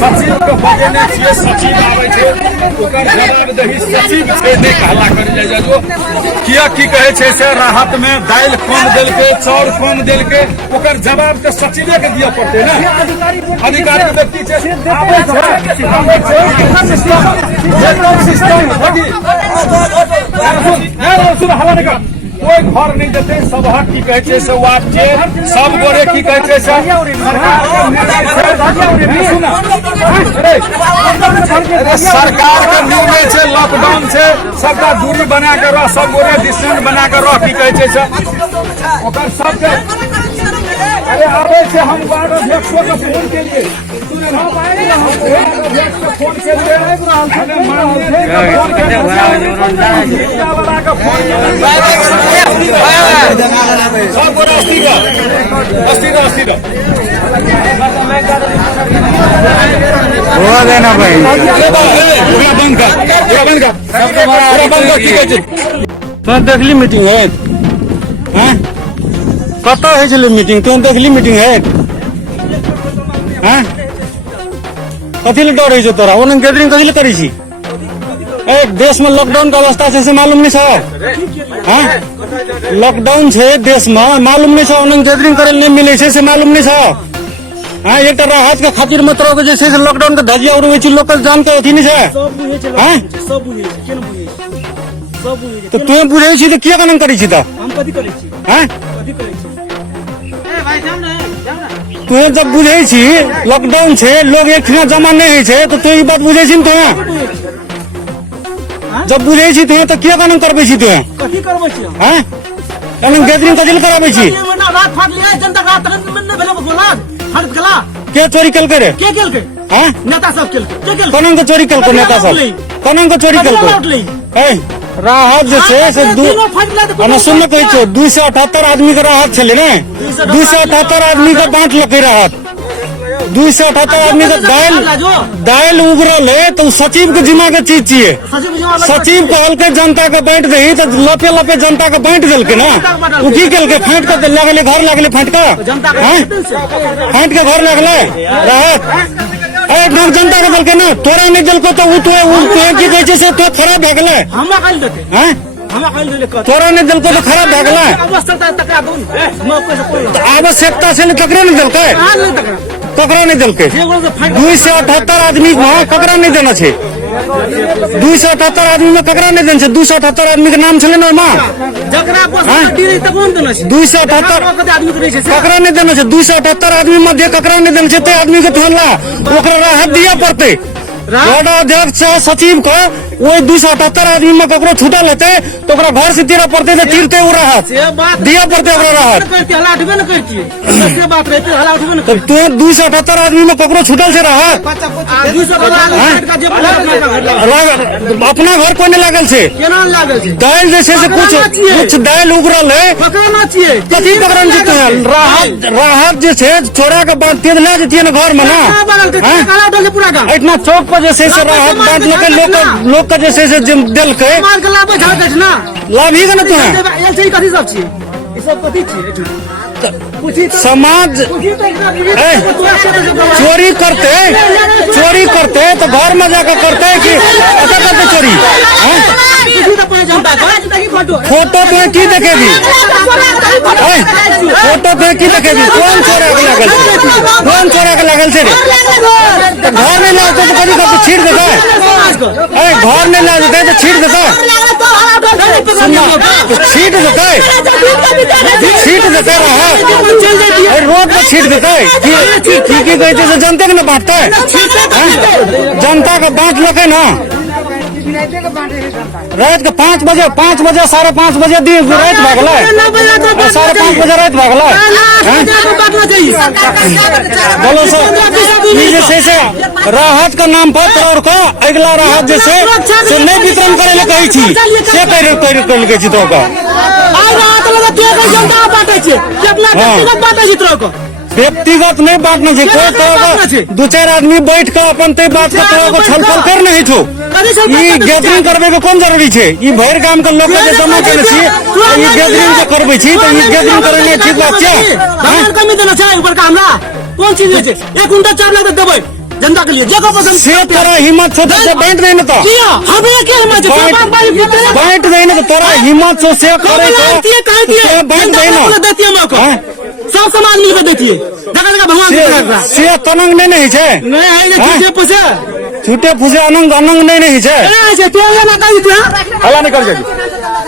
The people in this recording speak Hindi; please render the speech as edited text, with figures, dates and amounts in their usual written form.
सचिव के बजेने छिए सचिव आवे छे ओकर जवाबदेही सचिव छे नै कहला कर जाय जो किया की कहे छे से राहत में दाल कम देल के चाउर कम देल के ओकर जवाब के सचिवे के दिया पड़ते ना अधिकारी व्यक्ति छे आवे सिस्टम हवा निकाल कोई घर नहीं देते सब हक की कहे छे सब आप छे सब गोरे की कहे छे सरकार का निर्णय छे लॉकडाउन छे सबका दूरी बना कर रह सब गोरे डिस्टेंस बना कर रह की कहे छे ओकर सब अरे आवे से हम वार्ड अध्यक्ष को फोन के लिए फोन के लिए देना भाई बंद तो देखली मीटिंग है कत है मीटिंग तुम देखली मीटिंग है कथी डर है तोरा ओन गैदरिंग कथी करी छी देश में लॉकडाउन का अवस्था से मालूम नहीं छो लॉकडाउन छे देश में मालूम नहीं छो ओन गैदरिंग करे नहीं मिले से मालूम नहीं छो एक राहत के खातिर मतलब जैसे लॉकडाउन के धजिया उड़वे छी लोकल जान के अथी नहीं छे तो तुम बुझे छी तो किया कन करी छी त हम कथी करी छी तुहे जब बुझे छी लॉकडाउन छे लोग एक ठिना जमा नहीं छे तो तू बात बुझे छी तुहे जब बुझे छी तुहे तो किया कानून करबे छी तुहे कथी करबे छी हैं कानून गैदरिंग कथि कराबे छी रात फाट लिया जनता रात तक न भेलो बोला हट गला के चोरी कल करे के हैं नेता सब के कानून के चोरी कल को नेता सब कानून के चोरी कल को ए राहत से सुन कहे छो 278 आदमी के राहत छे ने 278 आदमी के बांट लके राहत 278 आदमी के दाल उगरल है तो सचिव के जिम्मा के चीज चाहिए सचिव कहल के जनता के बांट दही तो लपे लपे जनता के बांट दिल के ना उ की कल के फाट के लगले घर लगले फाट के फाट के घर लगले राहत जनता के दल के ना तोरा नहीं दल को तो की कहे से तो खराब भ गेले हमरा काल देते हैं हमरा काल देले तोरा नहीं दल को तो खराब भ गेले आवश्यकता से ककरे नहीं दल के ककरा नहीं दल के 278 आदमी ककरा नहीं देना छे 278 आदमी में ककरा नहीं देना छे 278 आदमी के नाम छले ना मां जकरा 278 ककरा नहीं देना छे 278 आदमी में जे ककरा नहीं देना छे ते आदमी के तोला ओकरा राहत दिया पड़ते वार्ड अध्यक्ष सचिव को वही 278 आदमी में ककरो छूटल हेते तो घर से तीरा पड़ते तीरते वो राहत दिया पड़ते राहत तो तू 278 आदमी में ककरो छूटल से राहत अपना घर को नहीं लागल से दाल जैसे से कुछ दाल उगरल है कथी पकड़न जीते हैं राहत जैसे छोड़ा के बाद तेज ले जतिए ना घर में ना इतना चौक पर जैसे से राहत बांट लेके लोग का जैसे से दिल के लाभ ही ना तुम्हें समाज चोरी करते तो घर में जाकर करते कि अच्छा करते चोरी फोटो तुम्हें की देखेगी फोटो तुम्हें की देखेगी कौन चोरा के लागल से घर नहीं लाते तो कभी कभी छीट देता है घर नहीं ला देते तो छीट देता छीट देते रहा रोड पर छीट देता है की कहते जनता के ना बांटता है जनता का बांट लगे ना रात के 5 बजे 5:30 बजे दिन रात भागल 5:30 बजे रात भागल बोलो सर ई जे छै से राहत के नाम पर तोर को अगला राहत जे छै से नहीं वितरण करे ले कहै छी से कर के छी तो का व्यक्तिगत नहीं बांटना छै कोई तो 2-4 आदमी बैठ के अपन ते बात के तो छलफल कर नहीं छो ई गैदरिंग करबे के कोन जरूरी छै ई भैर गाम के लोग के जमा करे छी ई गैदरिंग जे करबे छी तो ई गैदरिंग करे में ठीक बात छै भगवान कमी देना छै ऊपर का हमरा कोन चीज छै 1 कुंटल 4 लाख देबै जनता के लिए जगह पसंद से तोरा हिम्मत छो तो बांट नहीं न तो हमें के हिम्मत छै बांट नहीं न तोरा हिम्मत छो से करे तो बांट नहीं न देती हम को सब समाज मिलकर देती है जगह भगवान के से तनंग नहीं छै नहीं है छूटे पूछे छूटे पूछे अनंग नहीं छै नहीं है तेरे ना कही तू हला निकल जाएगी